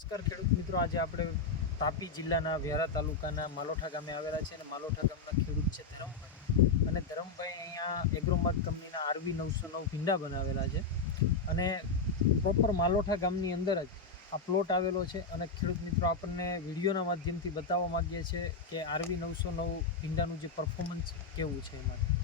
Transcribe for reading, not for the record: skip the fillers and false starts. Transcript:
નમસ્કાર ખેડૂત મિત્રો, આજે આપણે તાપી જિલ્લાના વ્યારા તાલુકાના માલોઠા ગામે આવેલા છે અને માલોઠા ગામના ખેડૂત છે ધરમભાઈ. અને ધરમભાઈ અહીંયા એગ્રોમાર્ટ કંપનીના RV 909 ભીંડા બનાવેલા છે અને પ્રોપર માલોઠા ગામની અંદર જ આ પ્લોટ આવેલો છે. અને ખેડૂત મિત્રો, આપણને વિડીયોના માધ્યમથી બતાવવા માગીએ છીએ કે RV 909 ભીંડાનું જે પરફોર્મન્સ કેવું છે એમાં.